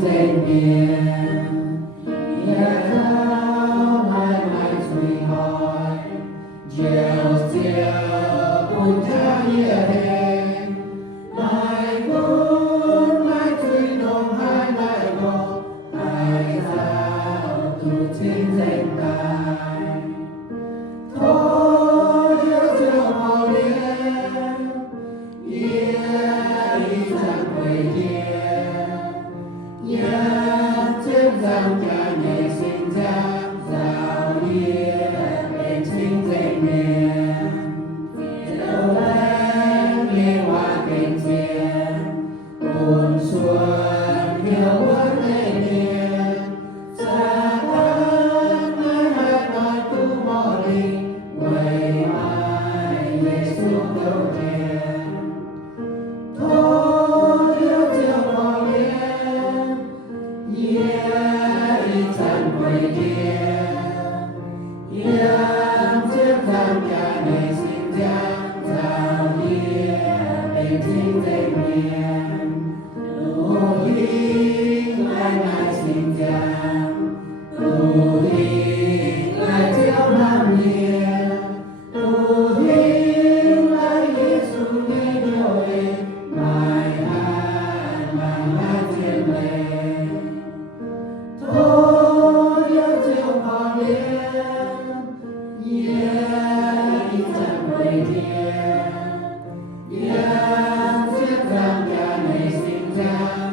danh miền. Yeah, come, my sweetheart, just still put down your head. My good, my sweet, don't hide my gold. I sao tu chính danh tài. Thôi yêu thương màu đen, yeah, đi sang quê kia. Yeah, trên dòng cả ngày sinh ra, giao yeah, bên chính danh miền. Dẫu lên nghe hoa kênh tiền, buồn xuân hiểu vấn đề miền. Xa thân mãi mãi nói tu mò đi, quay mãi về xuống đâu thèm. Thôi yêu thương màu đen, yeah, đi sang quê kia. Yeah, chiếc thang cả ngày sinh ra, giao yeah, bên chính danh miền. Đủ hình ai ngại sinh ra, đủ hình ai thiếu làm nhiều, đủ hình ai Giêsu nghe đời, mai thiên lệ. Thôi yêu thương màu đen, yeah, đi sang quê kia. Yeah, chiếc thang cả ngày sinh ra,